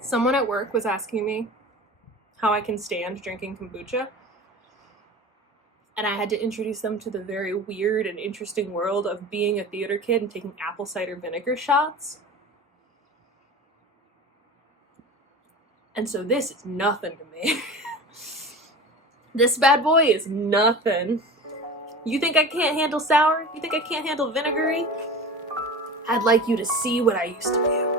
Someone at work was asking me how I can stand drinking kombucha, and I had to introduce them to the very weird and interesting world of being a theater kid and taking apple cider vinegar shots. And so this is nothing to me. This bad boy is nothing. You think I can't handle sour? You think I can't handle vinegary? I'd like you to see what I used to do.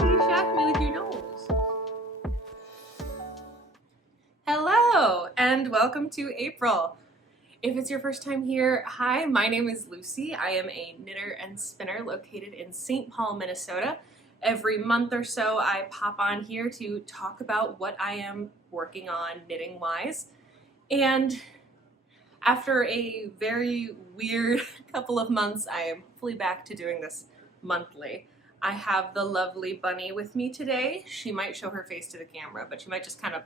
You shocked me with your nose. Hello, and welcome to April. If it's your first time here, hi, my name is Lucy. I am a knitter and spinner located in St. Paul, Minnesota. Every month or so, I pop on here to talk about what I am working on knitting-wise. And after a very weird couple of months, I am fully back to doing this monthly. I have the lovely Bunny with me today. She might show her face to the camera, but she might just kind of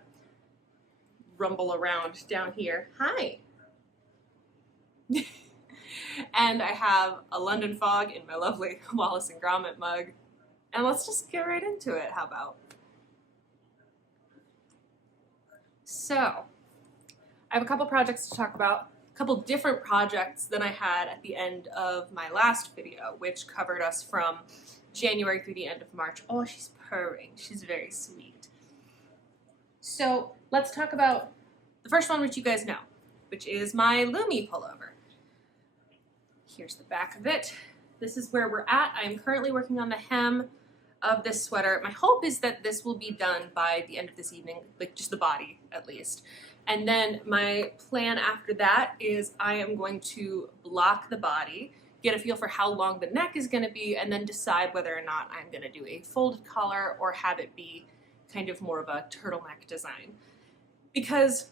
rumble around down here. Hi! And I have a London Fog in my lovely Wallace and Gromit mug. And let's just get right into it, how about? So, I have a couple projects to talk about, a couple different projects than I had at the end of my last video, which covered us from January through the end of March. Oh, she's purring. She's very sweet. So, let's talk about the first one, which you guys know, which is my Lumme pullover. Here's the back of it. This is where we're at. I'm currently working on the hem of this sweater. My hope is that this will be done by the end of this evening, like just the body at least. And then my plan after that is I am going to block the body, get a feel for how long the neck is gonna be, and then decide whether or not I'm gonna do a folded collar or have it be kind of more of a turtleneck design. Because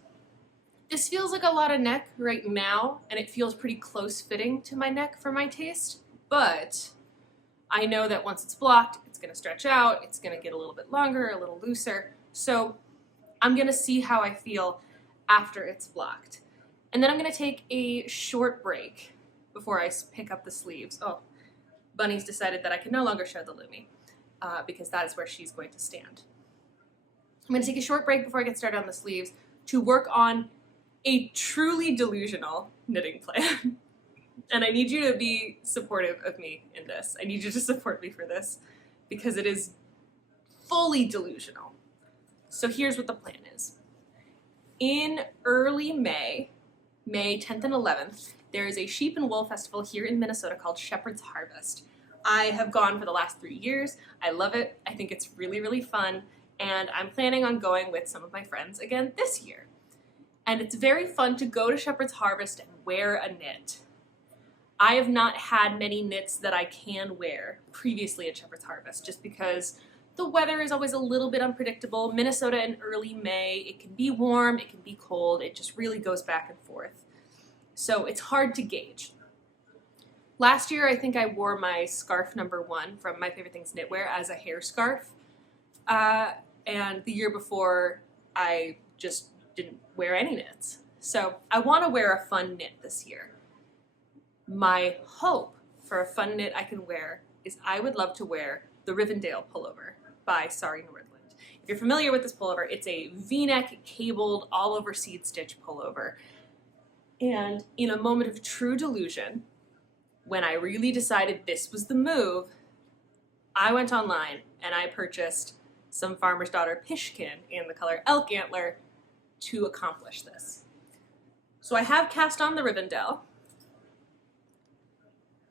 this feels like a lot of neck right now, and it feels pretty close fitting to my neck for my taste, but I know that once it's blocked, it's gonna stretch out, it's gonna get a little bit longer, a little looser, so I'm gonna see how I feel after it's blocked. And then I'm gonna take a short break before I pick up the sleeves. Oh, Bunny's decided that I can no longer show the Lumme, because that is where she's going to stand. I'm gonna take a short break before I get started on the sleeves to work on a truly delusional knitting plan. And I need you to be supportive of me in this. I need you to support me for this because it is fully delusional. So here's what the plan is. In early May, May 10th and 11th, there is a sheep and wool festival here in Minnesota called Shepherd's Harvest. I have gone for the last 3 years. I love it. I think it's really, really fun. And I'm planning on going with some of my friends again this year. And it's very fun to go to Shepherd's Harvest and wear a knit. I have not had many knits that I can wear previously at Shepherd's Harvest just because the weather is always a little bit unpredictable. Minnesota in early May, it can be warm, it can be cold, it just really goes back and forth. So it's hard to gauge. Last year, I think I wore my scarf #1 from My Favorite Things Knitwear as a hair scarf. And the year before, I just didn't wear any knits. So I want to wear a fun knit this year. My hope for a fun knit I can wear is I would love to wear the Rivendell pullover by Sari, Nordlund. If you're familiar with this pullover, it's a V-neck cabled all over seed stitch pullover. And in a moment of true delusion, when I really decided this was the move, I went online and I purchased some Farmer's Daughter Pishkin in the color Elk Antler to accomplish this. So I have cast on the Rivendell.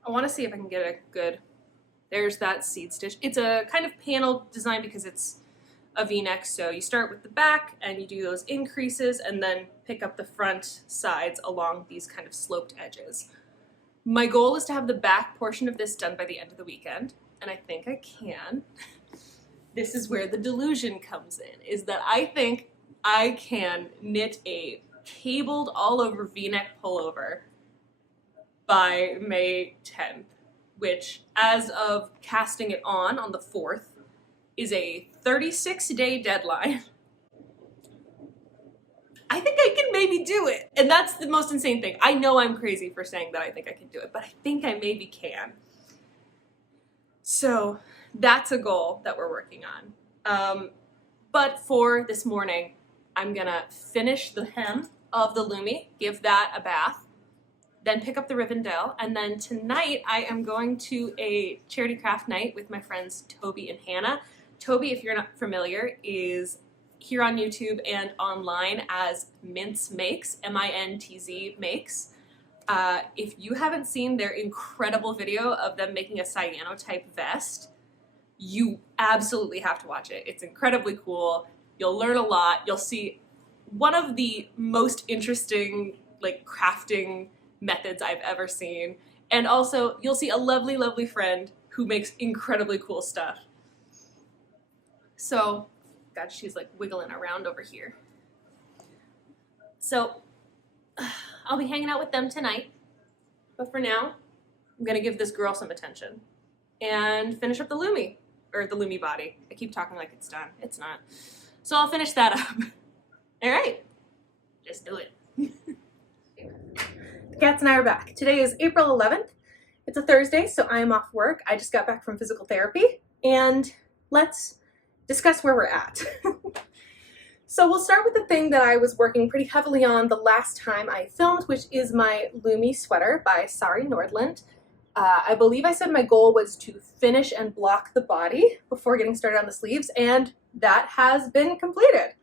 I want to see if I can get a good, there's that seed stitch. It's a kind of panel design because it's a V-neck, so you start with the back and you do those increases and then pick up the front sides along these kind of sloped edges. My goal is to have the back portion of this done by the end of the weekend, and I think I can. This is where the delusion comes in, is that I think I can knit a cabled all over V-neck pullover by May 10th, which as of casting it on the 4th is a 36-day deadline I think I can maybe do it. And that's the most insane thing. I know I'm crazy for saying that I think I can do it, but I think I maybe can. So that's a goal that we're working on. But for this morning, I'm gonna finish the hem of the Lumme, give that a bath, then pick up the Rivendell, and then tonight I am going to a charity craft night with my friends Toby and Hannah. Toby, if you're not familiar, is here on YouTube and online as Mintz Makes, M-I-N-T-Z Makes. If you haven't seen their incredible video of them making a cyanotype vest, you absolutely have to watch it. It's incredibly cool. You'll learn a lot. You'll see one of the most interesting like crafting methods I've ever seen. And also you'll see a lovely, lovely friend who makes incredibly cool stuff. So, God, she's like wiggling around over here. So I'll be hanging out with them tonight. But for now, I'm gonna give this girl some attention and finish up the Lumme, or the Lumme body. I keep talking like it's done. It's not. So I'll finish that up. All right, let's do it. The cats and I are back. Today is April 11th. It's a Thursday, so I'm off work. I just got back from physical therapy, and let's discuss where we're at. So we'll start with the thing that I was working pretty heavily on the last time I filmed, which is my Lumme sweater by Sari, Nordlund. I believe I said my goal was to finish and block the body before getting started on the sleeves, and that has been completed.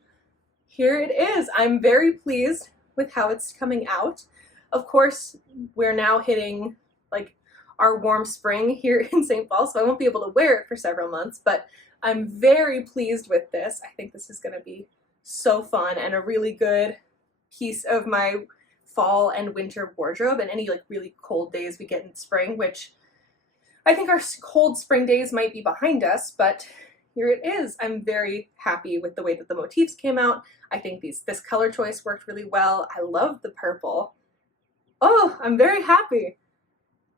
Here it is. I'm very pleased with how it's coming out. Of course, we're now hitting like our warm spring here in St. Paul, so I won't be able to wear it for several months, but I'm very pleased with this. I think this is going to be so fun and a really good piece of my fall and winter wardrobe and any like really cold days we get in spring, which I think our cold spring days might be behind us, but here it is. I'm very happy with the way that the motifs came out. I think this color choice worked really well. I love the purple. Oh, I'm very happy.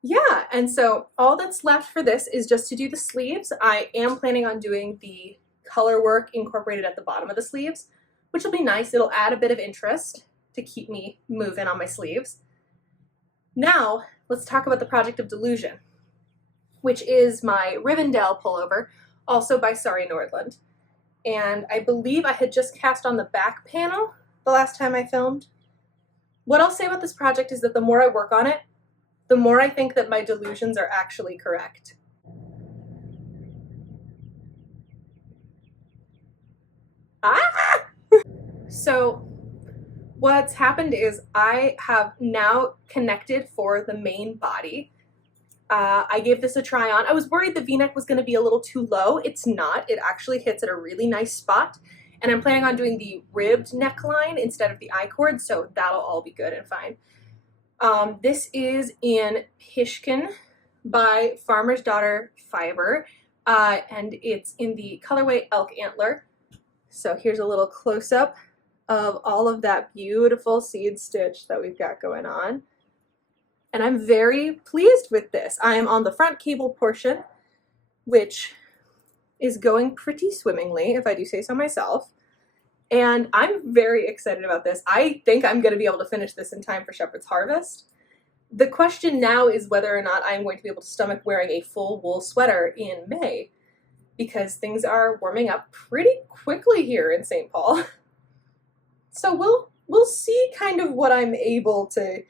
Yeah, and so all that's left for this is just to do the sleeves. I am planning on doing the color work incorporated at the bottom of the sleeves, which will be nice. It'll add a bit of interest to keep me moving on my sleeves. Now, let's talk about the project of Delusion, which is my Rivendell pullover, also by Sari Nordlund. And I believe I had just cast on the back panel the last time I filmed. What I'll say about this project is that the more I work on it, the more I think that my delusions are actually correct. Ah! So what's happened is I have now connected for the main body. I gave this a try on. I was worried the V-neck was going to be a little too low. It's not. It actually hits at a really nice spot. And I'm planning on doing the ribbed neckline instead of the I-cord, so that'll all be good and fine. This is in Pishkin by Farmer's Daughter Fiber, and it's in the colorway Elk Antler. So here's a little close-up of all of that beautiful seed stitch that we've got going on. And I'm very pleased with this. I am on the front cable portion, which is going pretty swimmingly, if I do say so myself. And I'm very excited about this. I think I'm going to be able to finish this in time for Shepherd's Harvest. The question now is whether or not I'm going to be able to stomach wearing a full wool sweater in May, because things are warming up pretty quickly here in St. Paul. So we'll see kind of what I'm able to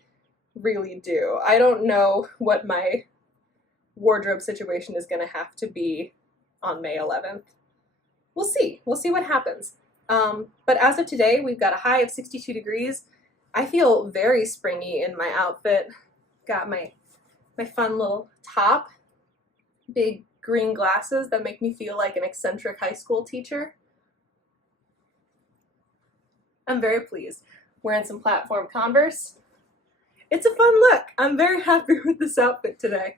really do. I don't know what my wardrobe situation is going to have to be on May 11th. We'll see. We'll see what happens. But as of today, we've got a high of 62 degrees. I feel very springy in my outfit. Got my fun little top, big green glasses that make me feel like an eccentric high school teacher. I'm very pleased. Wearing some platform Converse. It's a fun look. I'm very happy with this outfit today.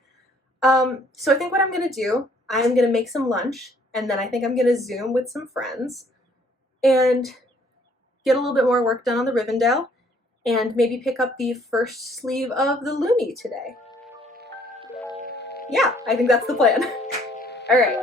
So I think what I'm going to do, I'm going to make some lunch, and then I think I'm going to Zoom with some friends and get a little bit more work done on the Rivendell, and maybe pick up the first sleeve of the Lumme today. Yeah, I think that's the plan. All right.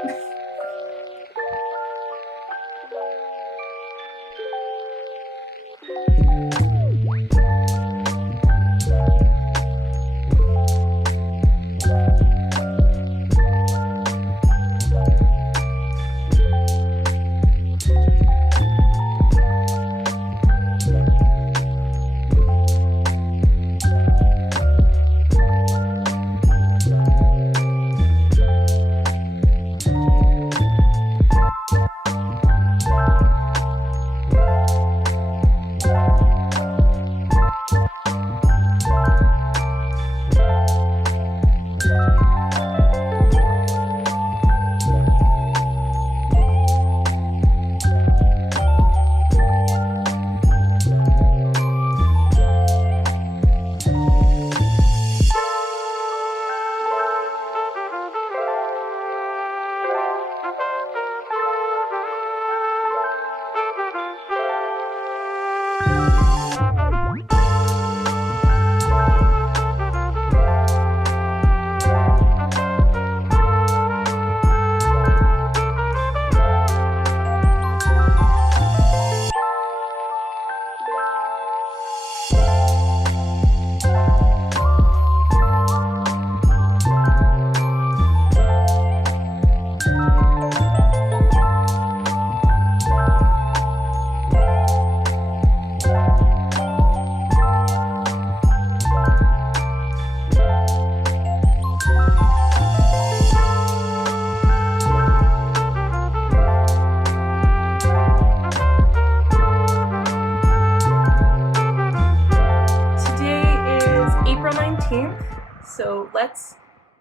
So let's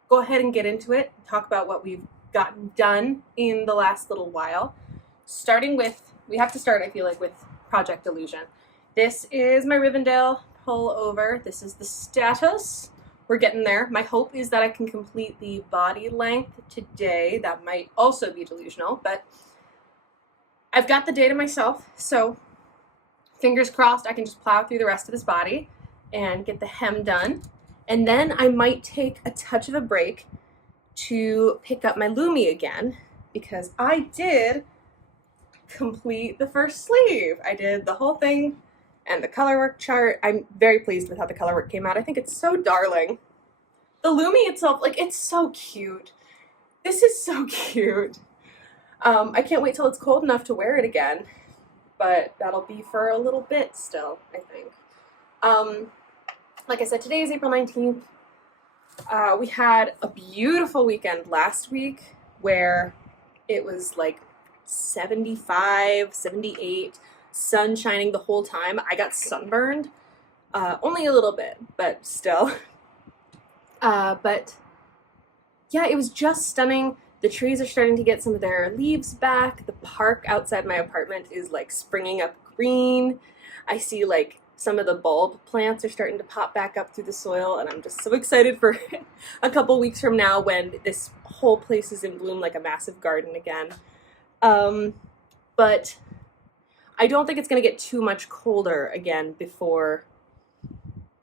go ahead and get into it, talk about what we've gotten done in the last little while. Starting with, we have to start, I feel like, with Project Illusion. This is my Rivendell pull over. This is the status. We're getting there. My hope is that I can complete the body length today. That might also be delusional, but I've got the day to myself, so fingers crossed I can just plow through the rest of this body and get the hem done. And then I might take a touch of a break to pick up my Lumme again, because I did complete the first sleeve. I did the whole thing and the color work chart. I'm very pleased with how the color work came out. I think it's so darling. The Lumme itself, like, it's so cute. This is so cute. I can't wait till it's cold enough to wear it again, but that'll be for a little bit still, I think. Like I said, today is April 19th. We had a beautiful weekend last week where it was like 75, 78, sun shining the whole time. I got sunburned, only a little bit, but still. But yeah, it was just stunning. The trees are starting to get some of their leaves back. The park outside my apartment is like springing up green. I see like some of the bulb plants are starting to pop back up through the soil, and I'm just so excited for a couple weeks from now when this whole place is in bloom like a massive garden again. But I don't think it's going to get too much colder again before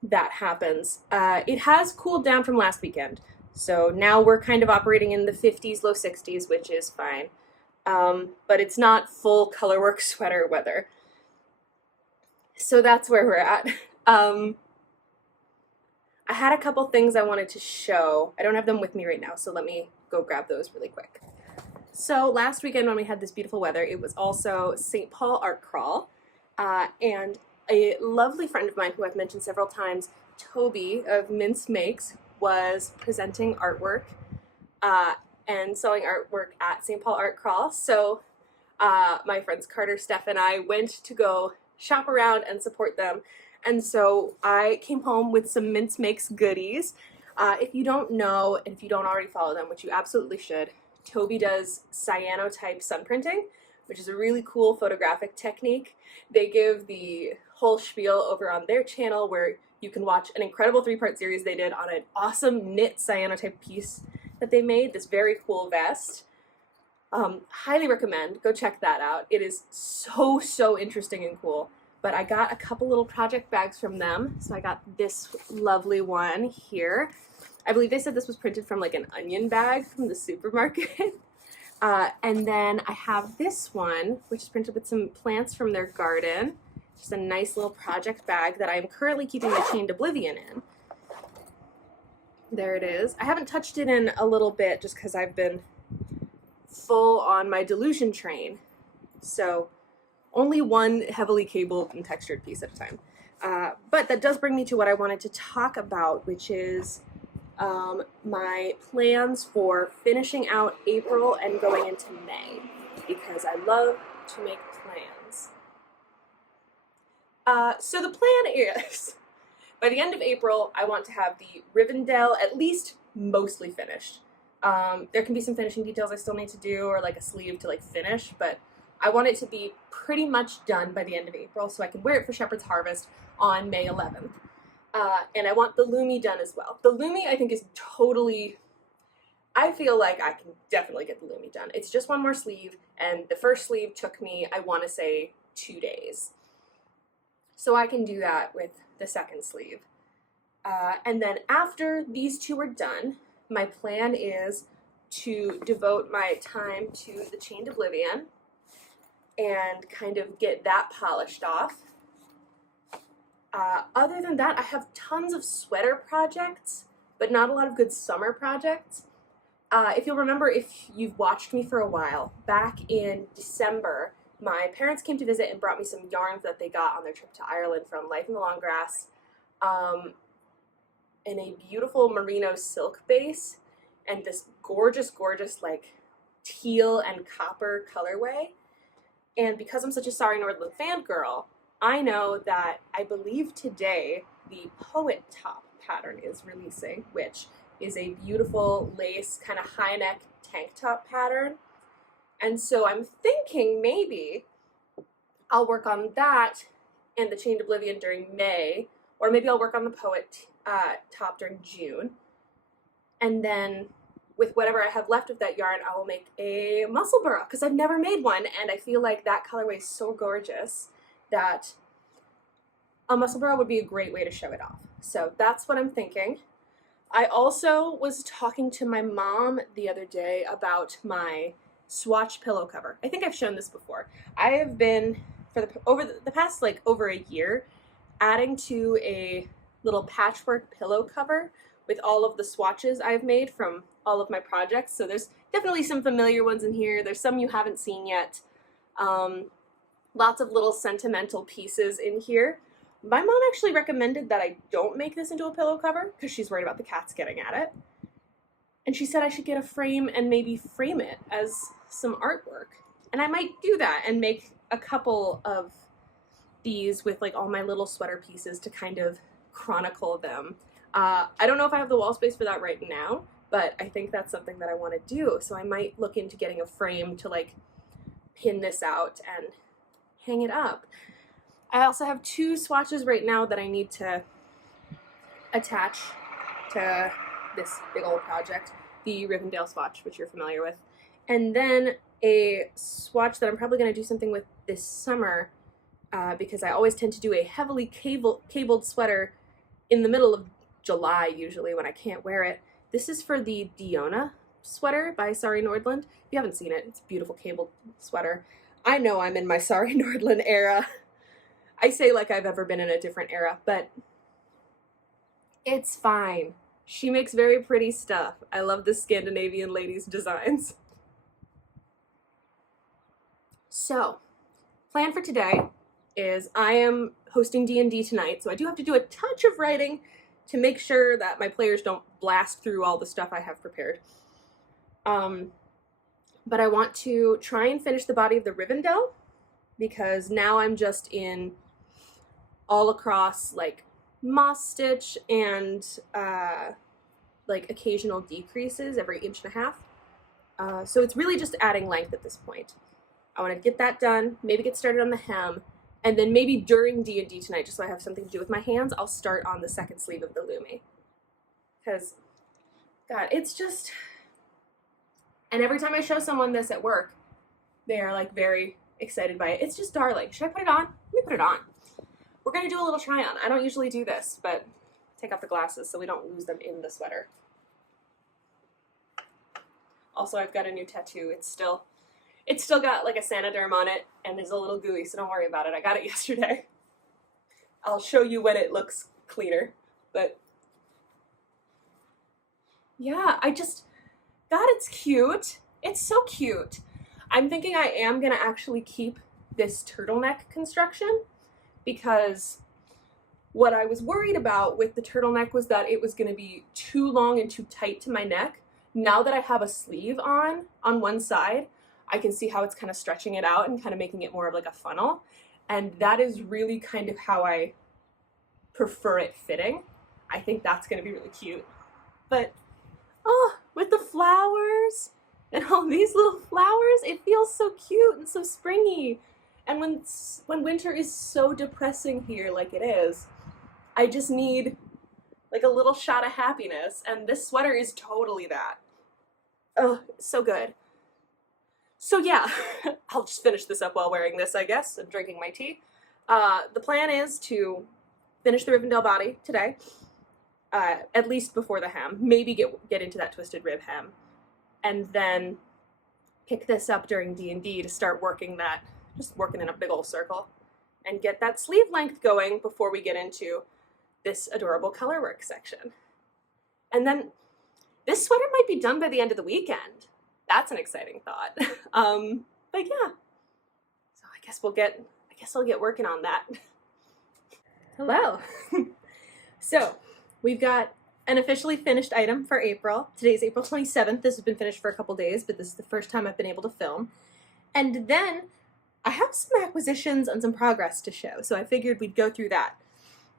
that happens. It has cooled down from last weekend, so now we're kind of operating in the 50s, low 60s, which is fine. But it's not full colorwork sweater weather. So that's where we're at. I had a couple things I wanted to show. I don't have them with me right now, so let me go grab those really quick. So last weekend when we had this beautiful weather, it was also St. Paul Art Crawl, and a lovely friend of mine who I've mentioned several times, Toby of Mince Makes, was presenting artwork and selling artwork at St. Paul Art Crawl. So my friends Carter, Steph, and I went to go shop around and support them. And so I came home with some Mince Makes goodies. If you don't know, and if you don't already follow them, which you absolutely should, Toby does cyanotype sun printing, which is a really cool photographic technique. They give the whole spiel over on their channel, where you can watch an incredible 3-part series they did on an awesome knit cyanotype piece that they made, this very cool vest. Highly recommend, go check that out. It is so interesting and cool. But I got a couple little project bags from them. So I got this lovely one here. I believe they said this was printed from like an onion bag from the supermarket. And then I have this one, which is printed with some plants from their garden. Just a nice little project bag that I am currently keeping my Chained Oblivion in. There it is. I haven't touched it in a little bit just because I've been full on my delusion train. So only one heavily cabled and textured piece at a time. But that does bring me to what I wanted to talk about, which is my plans for finishing out April and going into May, because I love to make plans. So the plan is, by the end of April, I want to have the Rivendell at least mostly finished. There can be some finishing details I still need to do, or like a sleeve to like finish, but I want it to be pretty much done by the end of April so I can wear it for Shepherd's Harvest on May 11th. And I want the Lumme done as well. The Lumme, I think, is totally, I feel like I can definitely get the Lumme done. It's just one more sleeve, and the first sleeve took me, I want to say, 2 days. So I can do that with the second sleeve. And then after these two are done, my plan is to devote my time to the Chained Oblivion and kind of get that polished off. Other than that, I have tons of sweater projects, but not a lot of good summer projects. If you'll remember, if you've watched me for a while, back in December, my parents came to visit and brought me some yarns that they got on their trip to Ireland from Life in the Long Grass, in a beautiful merino silk base and this gorgeous like teal and copper colorway. And because I'm such a Sari Nordlund fangirl, I know that I believe today the Poet Top pattern is releasing, which is a beautiful lace kind of high neck tank top pattern. And so I'm thinking maybe I'll work on that and the Chained Oblivion during May, or maybe I'll work on the Poet top during June. And then with whatever I have left of that yarn, I will make a muscle burra, because I've never made one, and I feel like that colorway is so gorgeous that a muscle burra would be a great way to show it off. So that's what I'm thinking. I also was talking to my mom the other day about my swatch pillow cover. I think I've shown this before. I have been, over the past like over a year, adding to a little patchwork pillow cover with all of the swatches I've made from all of my projects. So there's definitely some familiar ones in here. There's some you haven't seen yet. Lots of little sentimental pieces in here. My mom actually recommended that I don't make this into a pillow cover because she's worried about the cats getting at it. And she said I should get a frame and maybe frame it as some artwork. And I might do that and make a couple of these with like all my little sweater pieces to kind of chronicle them. I don't know if I have the wall space for that right now, but I think that's something that I want to do. So I might look into getting a frame to like pin this out and hang it up. I also have 2 swatches right now that I need to attach to this big old project. The Rivendell swatch, which you're familiar with. And then a swatch that I'm probably going to do something with this summer because I always tend to do a heavily cabled sweater in the middle of July usually when I can't wear it. This is for the Diona sweater by Sari Nordlund. If you haven't seen it, it's a beautiful cabled sweater. I know I'm in my Sari Nordlund era. I say like I've ever been in a different era, but it's fine. She makes very pretty stuff. I love the Scandinavian ladies' designs. So, plan for today is I am hosting D&D tonight, so I do have to do a touch of writing to make sure that my players don't blast through all the stuff I have prepared. But I want to try and finish the body of the Rivendell, because now I'm just in all across like moss stitch and like occasional decreases every 1.5 inches. So it's really just adding length at this point. I want to get that done, maybe get started on the hem, and then maybe during D&D tonight, just so I have something to do with my hands, I'll start on the second sleeve of the Lumme. Because, God, it's just... And every time I show someone this at work, they are like very excited by it. It's just darling. Should I put it on? Let me put it on. We're going to do a little try on. I don't usually do this, but take off the glasses so we don't lose them in the sweater. Also, I've got a new tattoo. It's still got like a Sanoderm on it and is a little gooey, so don't worry about it. I got it yesterday. I'll show you when it looks cleaner, but yeah, God, it's cute. It's so cute. I'm thinking I am gonna actually keep this turtleneck construction, because what I was worried about with the turtleneck was that it was gonna be too long and too tight to my neck. Now that I have a sleeve on one side, I can see how it's kind of stretching it out and kind of making it more of like a funnel. And that is really kind of how I prefer it fitting. I think that's going to be really cute. But, oh, with the flowers and all these little flowers, it feels so cute and so springy. And when winter is so depressing here like it is, I just need like a little shot of happiness. And this sweater is totally that. Oh, so good. So yeah, I'll just finish this up while wearing this, I guess, and drinking my tea. The plan is to finish the Rivendell body today, at least before the hem, maybe get into that twisted rib hem, and then pick this up during D&D to start working that, just working in a big old circle, and get that sleeve length going before we get into this adorable colorwork section. And then this sweater might be done by the end of the weekend. That's an exciting thought. But yeah, so I guess I'll get working on that. Hello. So we've got an officially finished item for April. Today's April 27th. This has been finished for a couple days, but this is the first time I've been able to film. And then I have some acquisitions and some progress to show, so I figured we'd go through that.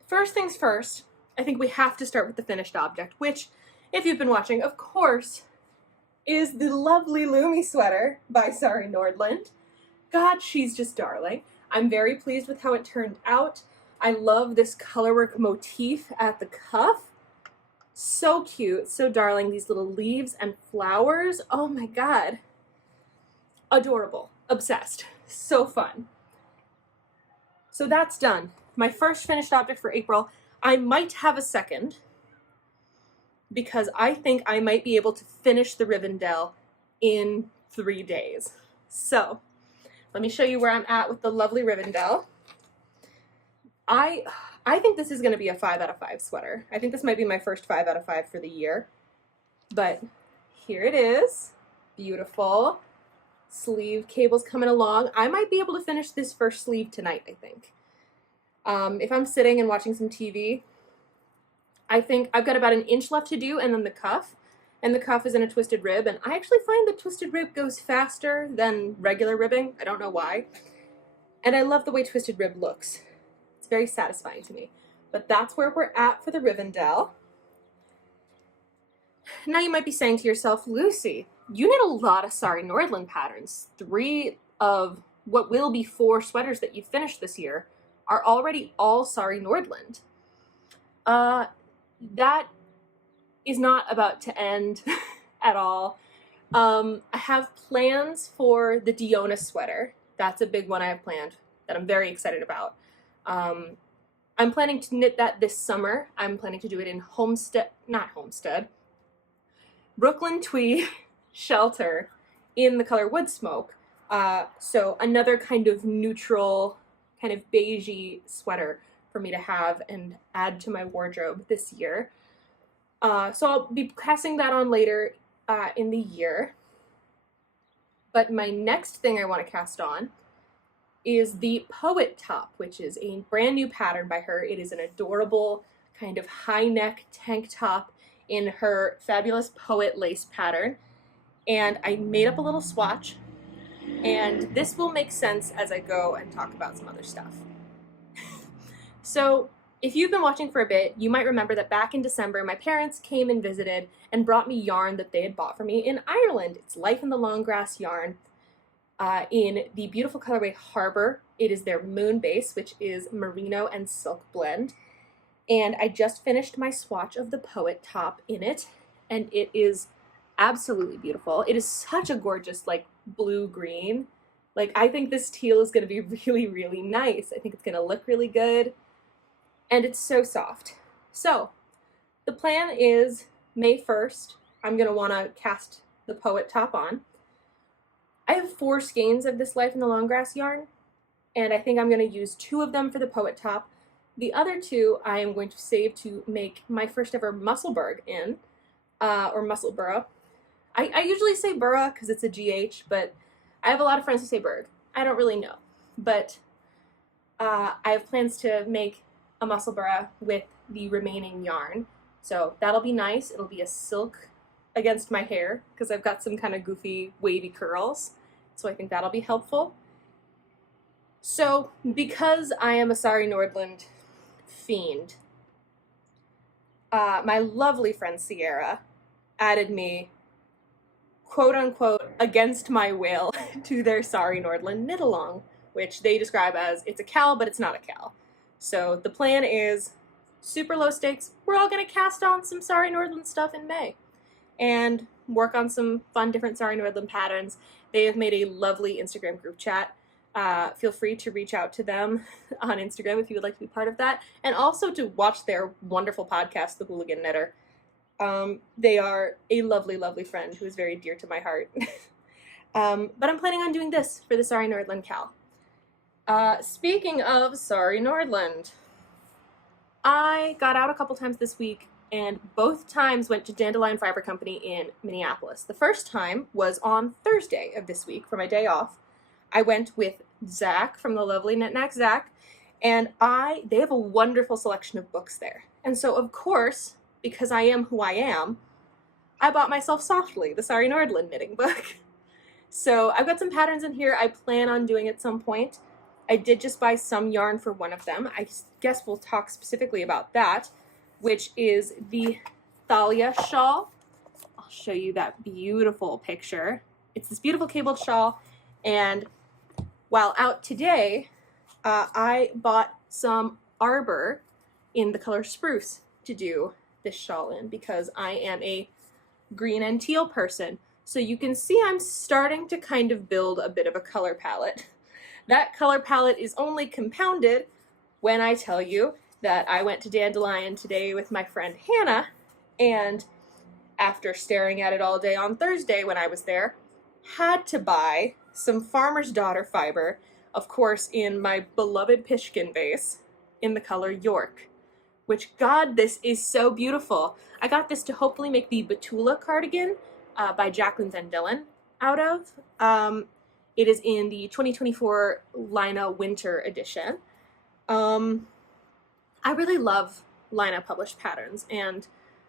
First things first, I think we have to start with the finished object, which, if you've been watching, of course, is the lovely Lumme sweater by Sari Nordlund. God, she's just darling. I'm very pleased with how it turned out. I love this colorwork motif at the cuff. So cute, so darling, these little leaves and flowers. Oh my God. Adorable, obsessed, so fun. So that's done. My first finished object for April. I might have a second because I think I might be able to finish the Rivendell in 3 days. So let me show you where I'm at with the lovely Rivendell. I think this is going to be a 5 out of 5 sweater. I think this might be my first 5 out of 5 for the year. But here it is. Beautiful. Sleeve cables coming along. I might be able to finish this first sleeve tonight, I think. If I'm sitting and watching some TV, I think I've got about an inch left to do, and then the cuff. And the cuff is in a twisted rib, and I actually find the twisted rib goes faster than regular ribbing. I don't know why. And I love the way twisted rib looks. It's very satisfying to me. But that's where we're at for the Rivendell. Now you might be saying to yourself, Lucy, you need a lot of Sari Nordlund patterns. 3 of what will be 4 sweaters that you finished this year are already all Sari Nordlund. That is not about to end at all. I have plans for the Diona sweater. That's a big one I have planned that I'm very excited about. I'm planning to knit that this summer. I'm planning to do it in Brooklyn Twee Shelter in the color Wood Smoke. So another kind of neutral, kind of beigey sweater for me to have and add to my wardrobe this year. So I'll be passing that on later in the year. But my next thing I want to cast on is the Poet Top, which is a brand new pattern by her. It is an adorable kind of high neck tank top in her fabulous Poet lace pattern. And I made up a little swatch, and this will make sense as I go and talk about some other stuff. So if you've been watching for a bit, you might remember that back in December, my parents came and visited and brought me yarn that they had bought for me in Ireland. It's Life in the Long Grass yarn in the beautiful colorway Harbor. It is their moon base, which is merino and silk blend. And I just finished my swatch of the Poet Top in it, and it is absolutely beautiful. It is such a gorgeous, like, blue-green. Like, I think this teal is going to be really, really nice. I think it's going to look really good. And it's so soft. So, the plan is May 1st, I'm going to want to cast the Poet Top on. I have 4 skeins of this Life in the Long Grass yarn, and I think I'm going to use 2 of them for the Poet Top. The other 2 I am going to save to make my first ever Musselburgh in, or Musselburgh. I usually say Burgh because it's a GH, but I have a lot of friends who say Berg. I don't really know. But I have plans to make a Musselburgh with the remaining yarn. So that'll be nice. It'll be a silk against my hair because I've got some kind of goofy wavy curls. So I think that'll be helpful. So because I am a Sari Nordlund fiend, my lovely friend Sierra added me, quote unquote, against my will to their Sari Nordlund knit along, which they describe as it's a cal, but it's not a cal. So the plan is super low stakes. We're all going to cast on some Sari Nordlund stuff in May and work on some fun different Sari Nordlund patterns. They have made a lovely Instagram group chat. Feel free to reach out to them on Instagram if you would like to be part of that, and also to watch their wonderful podcast, The Hooligan Knitter. They are a lovely, lovely friend who is very dear to my heart. But I'm planning on doing this for the Sari Nordlund cal. Speaking of Sari Nordlund, I got out a couple times this week, and both times went to Dandelion Fiber Company in Minneapolis. The first time was on Thursday of this week for my day off. I went with Zach from the lovely Knit Knack Zach, and they have a wonderful selection of books there. And so, of course, because I am who I am, I bought myself Softly, the Sari Nordlund knitting book. So I've got some patterns in here I plan on doing at some point. I did just buy some yarn for one of them. I guess we'll talk specifically about that. which is the Thaleia shawl. I'll show you that beautiful picture. It's this beautiful cabled shawl, and while out today, I bought some arbor in the color spruce to do this shawl in because I am a green and teal person. So you can see I'm starting to kind of build a bit of a color palette. That color palette is only compounded when I tell you that I went to Dandelion today with my friend Hannah, and after staring at it all day on Thursday when I was there, had to buy some Farmer's Daughter fiber, of course in my beloved Pishkin vase in the color York, which, God, this is so beautiful. I got this to hopefully make the Betula cardigan by Jaqueline and Dillen out of. It is in the 2024 Lina Winter Edition. I really love Lina published patterns, and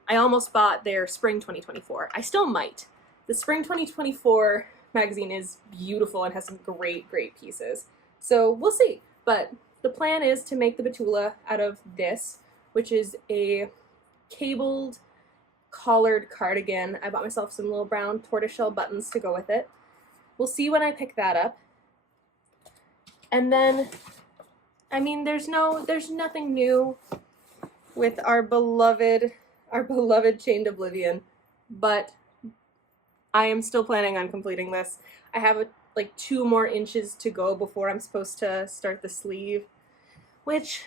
I almost bought their Spring 2024. I still might. The Spring 2024 magazine is beautiful and has some great, great pieces. So we'll see. But the plan is to make the Betula out of this, which is a cabled collared cardigan. I bought myself some little brown tortoiseshell buttons to go with it. We'll see when I pick that up. And then, I mean, there's nothing new with our beloved Chained Oblivion, but I am still planning on completing this. I have like 2 more inches to go before I'm supposed to start the sleeve, which,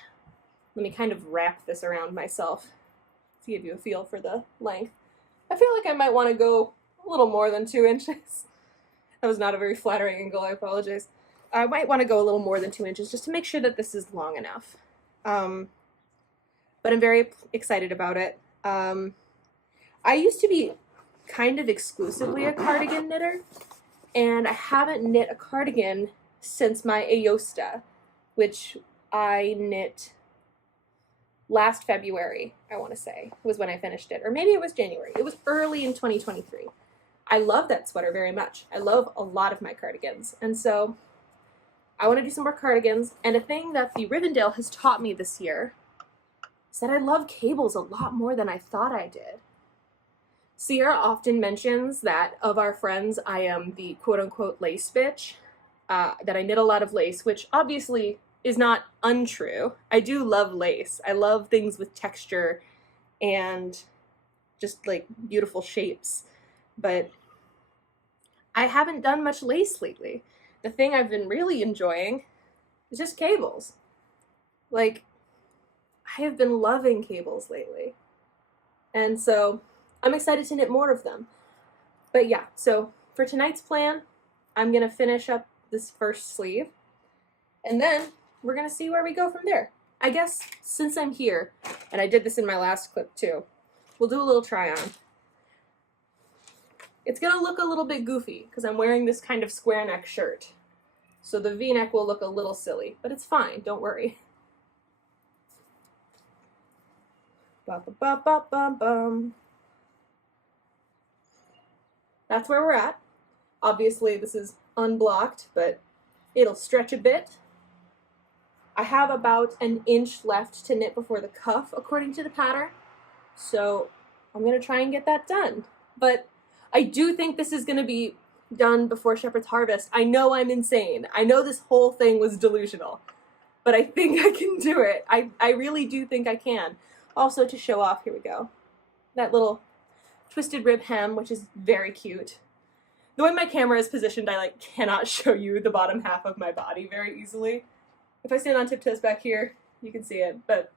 let me kind of wrap this around myself to give you a feel for the length. I feel like I might want to go a little more than 2 inches. That was not a very flattering angle, I apologize. I might want to go a little more than 2 inches just to make sure that this is long enough. But I'm very excited about it. I used to be kind of exclusively a cardigan knitter, and I haven't knit a cardigan since my Aosta, which I knit last February, I want to say, was when I finished it. Or maybe it was January. It was early in 2023. I love that sweater very much. I love a lot of my cardigans. And so I want to do some more cardigans. And a thing that the Rivendell has taught me this year is that I love cables a lot more than I thought I did. Sierra often mentions that of our friends, I am the quote-unquote lace bitch, that I knit a lot of lace, which obviously is not untrue. I do love lace. I love things with texture and just like beautiful shapes, but I haven't done much lace lately. The thing I've been really enjoying is just cables. Like, I have been loving cables lately. And so I'm excited to knit more of them. But yeah, so for tonight's plan, I'm gonna finish up this first sleeve, and then we're gonna see where we go from there. I guess since I'm here, and I did this in my last clip too, we'll do a little try on. It's gonna look a little bit goofy because I'm wearing this kind of square neck shirt. So the V-neck will look a little silly, but it's fine, don't worry. Ba-ba-ba-ba-bum-bum. That's where we're at. Obviously this is unblocked, but it'll stretch a bit. I have about an inch left to knit before the cuff, according to the pattern. So I'm gonna try and get that done. But I do think this is gonna be done before Shepherd's Harvest. I know I'm insane. I know this whole thing was delusional, but I think I can do it. I really do think I can. Also, to show off, here we go. That little twisted rib hem, which is very cute. The way my camera is positioned, I like cannot show you the bottom half of my body very easily. If I stand on tiptoes back here, you can see it, but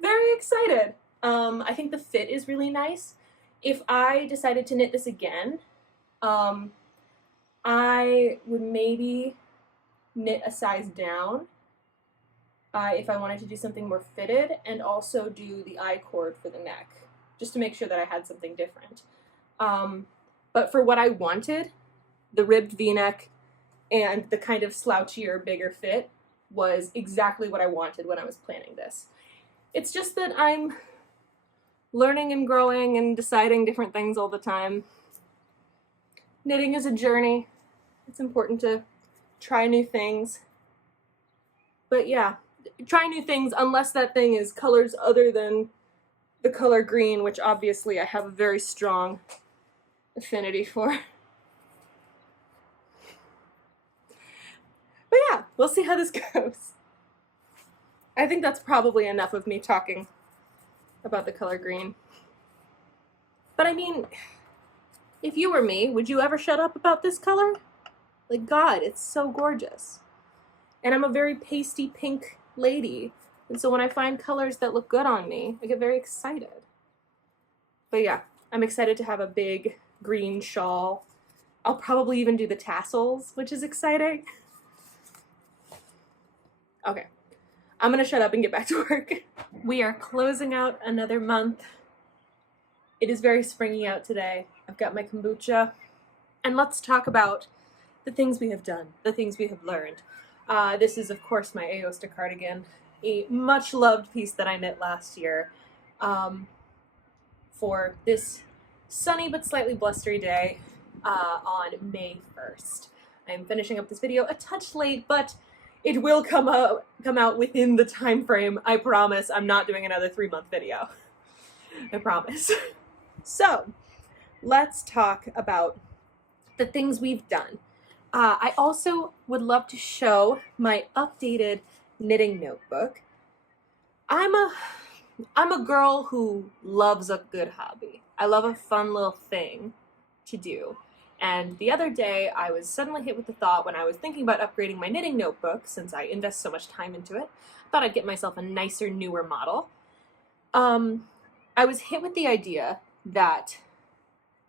very excited. I think the fit is really nice. If I decided to knit this again, I would maybe knit a size down if I wanted to do something more fitted, and also do the I-cord for the neck, just to make sure that I had something different. But for what I wanted, the ribbed V-neck and the kind of slouchier, bigger fit was exactly what I wanted when I was planning this. It's just that I'm learning and growing and deciding different things all the time. Knitting is a journey. It's important to try new things. But yeah, try new things unless that thing is colors other than the color green, which obviously I have a very strong affinity for. But yeah, we'll see how this goes. I think that's probably enough of me talking about the color green. But I mean, if you were me, would you ever shut up about this color? Like, God, it's so gorgeous. And I'm a very pasty pink lady. And so when I find colors that look good on me, I get very excited. But yeah, I'm excited to have a big green shawl. I'll probably even do the tassels, which is exciting. Okay, I'm gonna shut up and get back to work. We are closing out another month. It is very springy out today. I've got my kombucha. And let's talk about the things we have done, the things we have learned. This is, of course, my Aosta cardigan, a much-loved piece that I knit last year for this sunny but slightly blustery day on May 1st. I'm finishing up this video a touch late, but it will come out within the time frame. I promise. I'm not doing another 3-month video. I promise. So, let's talk about the things we've done. I also would love to show my updated knitting notebook. I'm a girl who loves a good hobby. I love a fun little thing to do. And the other day, I was suddenly hit with the thought when I was thinking about upgrading my knitting notebook, since I invest so much time into it, I thought I'd get myself a nicer, newer model. I was hit with the idea that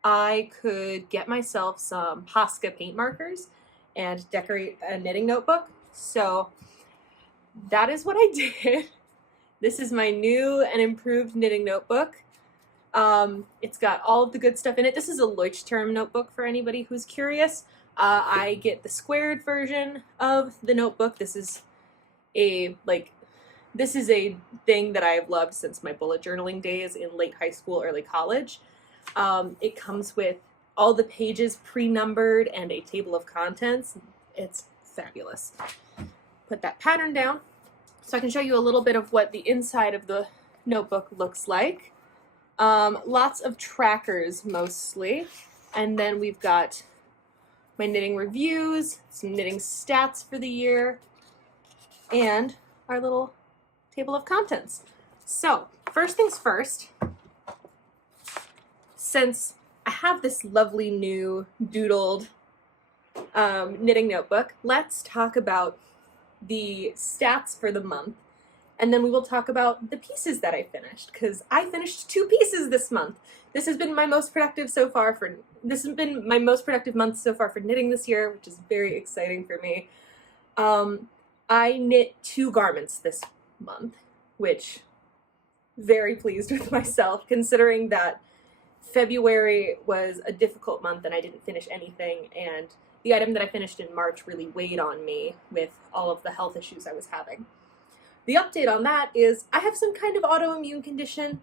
I could get myself some Posca paint markers and decorate a knitting notebook. So that is what I did. This is my new and improved knitting notebook. It's got all of the good stuff in it. This is a Leuchtturm notebook for anybody who's curious. I get the squared version of the notebook. This is a thing that I have loved since my bullet journaling days in late high school, early college. It comes with all the pages pre-numbered and a table of contents. It's fabulous. Put that pattern down so I can show you a little bit of what the inside of the notebook looks like. Lots of trackers mostly, and then we've got my knitting reviews, some knitting stats for the year, and our little table of contents. So, first things first, since I have this lovely new doodled knitting notebook, let's talk about the stats for the month, and then we will talk about the pieces that I finished, because I finished 2 pieces this month. This has been my most productive month so far for knitting this year, which is very exciting for me. I knit 2 garments this month, which very pleased with myself, considering that February was a difficult month and I didn't finish anything, and the item that I finished in March really weighed on me with all of the health issues I was having. The update on that is I have some kind of autoimmune condition.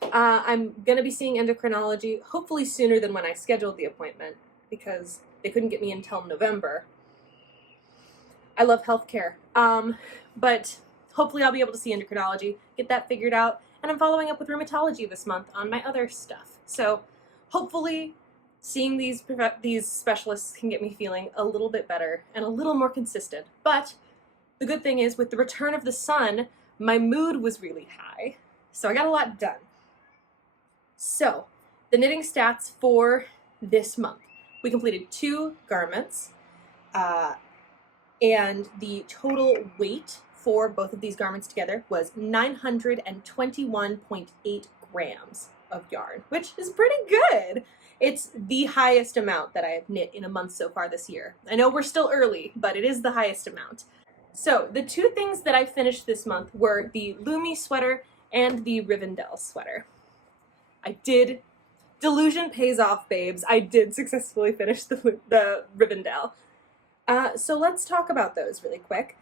I'm going to be seeing endocrinology hopefully sooner than when I scheduled the appointment, because they couldn't get me until November. I love healthcare, but hopefully I'll be able to see endocrinology, get that figured out, and I'm following up with rheumatology this month on my other stuff. So hopefully seeing these specialists can get me feeling a little bit better and a little more consistent. But the good thing is, with the return of the sun, my mood was really high, so I got a lot done. So, the knitting stats for this month. We completed 2 garments, and the total weight for both of these garments together was 921.8 grams of yarn, which is pretty good. It's the highest amount that I have knit in a month so far this year. I know we're still early, but it is the highest amount. So the 2 things that I finished this month were the Lumme sweater and the Rivendell sweater. I did. Delusion pays off, babes. I did successfully finish the Rivendell. So let's talk about those really quick.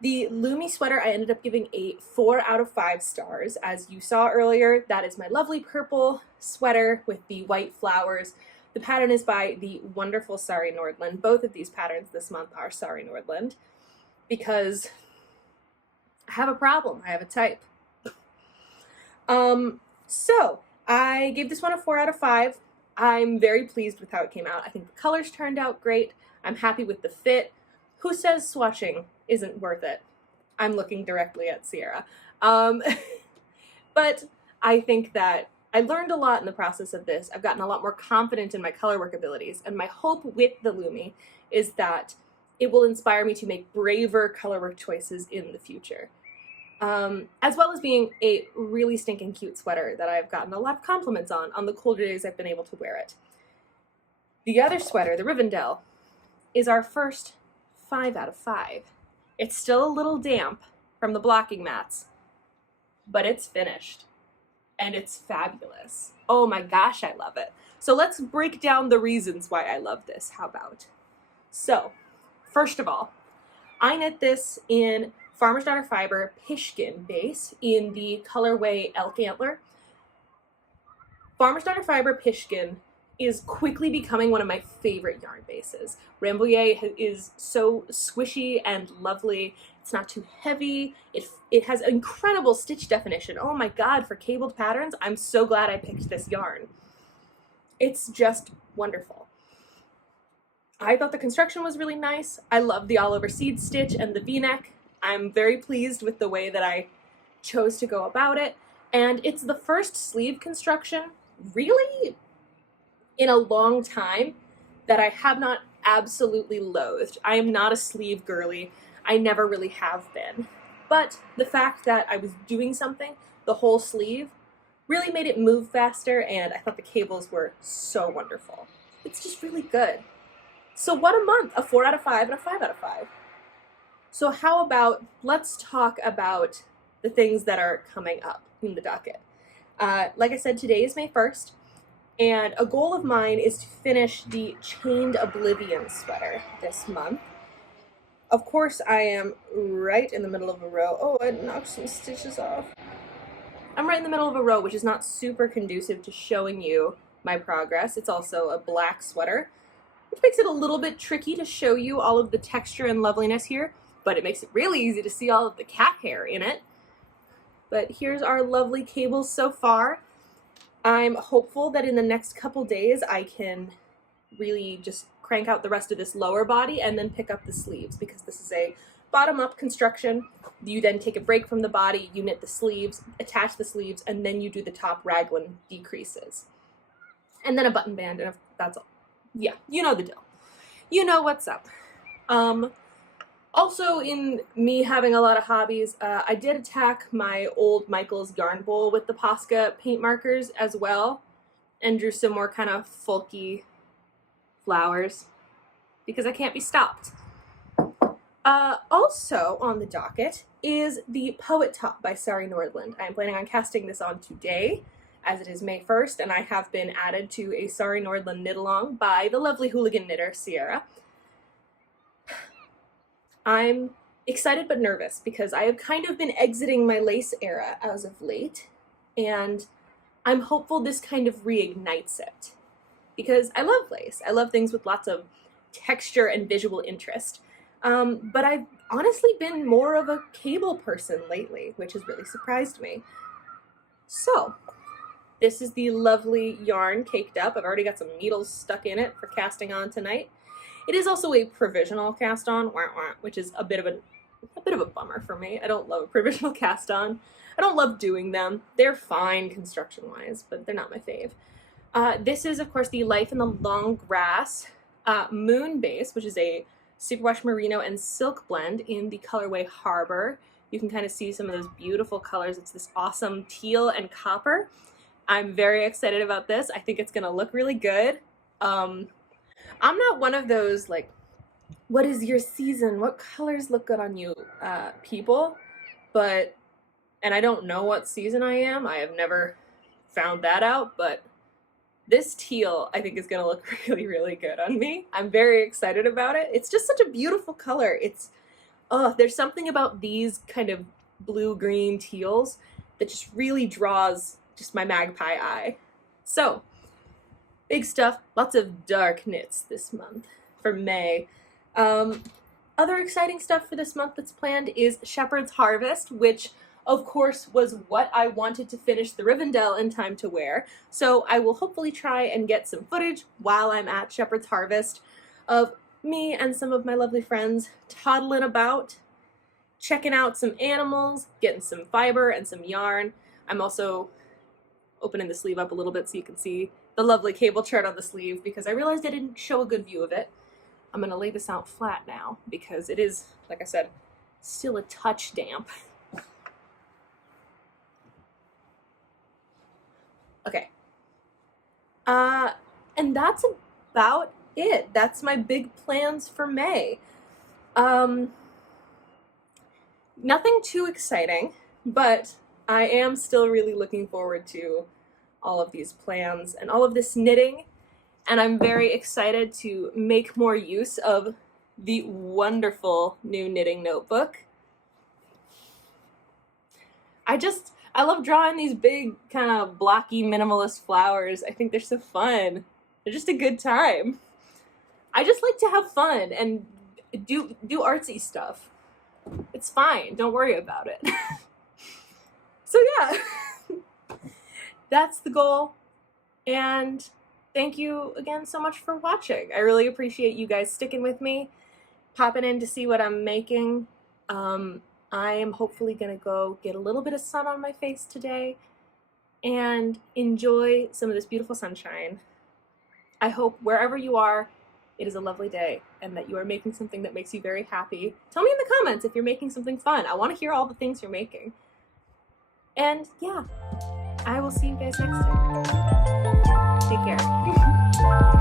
The Lumme sweater I ended up giving a 4 out of 5 stars. As you saw earlier, that is my lovely purple sweater with the white flowers. The pattern is by the wonderful Sari Nordlund. Both of these patterns this month are Sari Nordlund, because I have a problem. I have a type. So I gave this one a 4 out of 5. I'm very pleased with how it came out. I think the colors turned out great. I'm happy with the fit. Who says swatching isn't worth it? I'm looking directly at Sierra. But I think that I learned a lot in the process of this. I've gotten a lot more confident in my color work abilities, and my hope with the Lumme is that it will inspire me to make braver color work choices in the future. As well as being a really stinking cute sweater that I've gotten a lot of compliments on the colder days I've been able to wear it. The other sweater, the Rivendell, is our first 5 out of 5. It's still a little damp from the blocking mats, but it's finished. And it's fabulous. Oh my gosh, I love it. So let's break down the reasons why I love this. How about? So, first of all, I knit this in Farmer's Daughter Fiber Pishkin base in the colorway Elk Antler. Farmer's Daughter Fiber Pishkin is quickly becoming one of my favorite yarn bases. Rambouillet is so swishy and lovely. It's not too heavy. It has incredible stitch definition. Oh my god, for cabled patterns, I'm so glad I picked this yarn. It's just wonderful. I thought the construction was really nice. I love the all over seed stitch and the V-neck. I'm very pleased with the way that I chose to go about it. And it's the first sleeve construction, really, in a long time that I have not absolutely loathed. I am not a sleeve girly. I never really have been. But the fact that I was doing something, the whole sleeve, really made it move faster, and I thought the cables were so wonderful. It's just really good. So what a month, a 4 out of 5 and a 5 out of 5. So how about, let's talk about the things that are coming up in the docket. Like I said, today is May 1st, and a goal of mine is to finish the Chained Oblivion sweater this month. Of course, I am right in the middle of a row. Oh, I knocked some stitches off. I'm right in the middle of a row, which is not super conducive to showing you my progress. It's also a black sweater, which makes it a little bit tricky to show you all of the texture and loveliness here, but it makes it really easy to see all of the cat hair in it. But here's our lovely cables so far. I'm hopeful that in the next couple days I can really just crank out the rest of this lower body and then pick up the sleeves, because this is a bottom-up construction. You then take a break from the body, you knit the sleeves, attach the sleeves, and then you do the top raglan decreases. And then a button band, and that's all. Yeah, you know the deal. You know what's up. Also, in me having a lot of hobbies, I did attack my old Michael's yarn bowl with the Posca paint markers as well, and drew some more kind of folky flowers, because I can't be stopped. Also on the docket is the Poet Top by Sari Nordlund. I am planning on casting this on today, as it is May 1st, and I have been added to a Sari Nordlund knit-along by the lovely hooligan knitter, Sierra. I'm excited but nervous, because I have kind of been exiting my lace era as of late, and I'm hopeful this kind of reignites it. Because I love lace. I love things with lots of texture and visual interest. But I've honestly been more of a cable person lately, which has really surprised me. So, this is the lovely yarn caked up. I've already got some needles stuck in it for casting on tonight. It is also a provisional cast on, which is a bit of a bummer for me. I don't love a provisional cast on. I don't love doing them. They're fine construction-wise, but they're not my fave. This is, of course, the Life in the Long Grass Moon base, which is a superwash merino and silk blend in the colorway Harbor. You can kind of see some of those beautiful colors. It's this awesome teal and copper. I'm very excited about this. I think it's going to look really good. I'm not one of those, like, what is your season? What colors look good on you people? But, and I don't know what season I am. I have never found that out, but this teal, I think, is going to look really, really good on me. I'm very excited about it. It's just such a beautiful color. It's, there's something about these kind of blue-green teals that just really draws just my magpie eye. So, big stuff. Lots of dark knits this month for May. other exciting stuff for this month that's planned is Shepherd's Harvest, which of course was what I wanted to finish the Rivendell in time to wear. So I will hopefully try and get some footage while I'm at Shepherd's Harvest of me and some of my lovely friends toddling about, checking out some animals, getting some fiber and some yarn. I'm also opening the sleeve up a little bit so you can see the lovely cable chart on the sleeve because I realized I didn't show a good view of it. I'm going to lay this out flat now because it is, like I said, still a touch damp. Okay. And that's about it. That's my big plans for May. Nothing too exciting, but I am still really looking forward to all of these plans and all of this knitting. And I'm very excited to make more use of the wonderful new knitting notebook. I love drawing these big, kind of blocky, minimalist flowers. I think they're so fun. They're just a good time. I just like to have fun and do artsy stuff. It's fine. Don't worry about it. So yeah, that's the goal. And thank you again so much for watching. I really appreciate you guys sticking with me, popping in to see what I'm making. I am hopefully going to go get a little bit of sun on my face today and enjoy some of this beautiful sunshine. I hope wherever you are, it is a lovely day and that you are making something that makes you very happy. Tell me in the comments if you're making something fun. I want to hear all the things you're making. And yeah, I will see you guys next time. Take care.